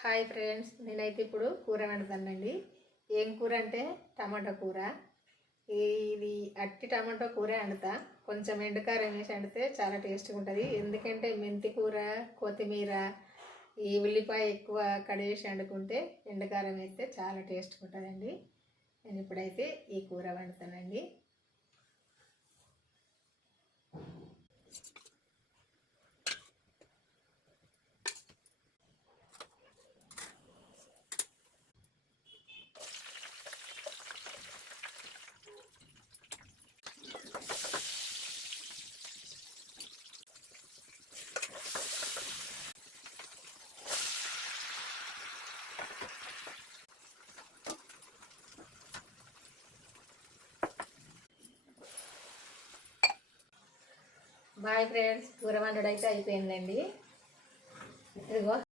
Hi friends, నేనైతే ఇప్పుడు కూర వండుతానండి. ఏం కూర అంటే టమాటా కూర. ఇది అట్టి టమాటా కూర వండుతా. కొంచెం ఎండుకారం వేసి వండితే చాలా టేస్ట్గా ఉంటుంది. ఎందుకంటే మెంతి కూర, కొత్తిమీర, ఈ ఉల్లిపాయ ఎక్కువ కడిగేసి వండుకుంటే ఎండుకారం వేస్తే చాలా టేస్ట్గా ఉంటుందండి. నేను ఇప్పుడైతే ఈ కూర వండుతానండి. బాయ్ ఫ్రెండ్స్, కూర వండడం అయితే అయిపోయిందండి. ఇదిగో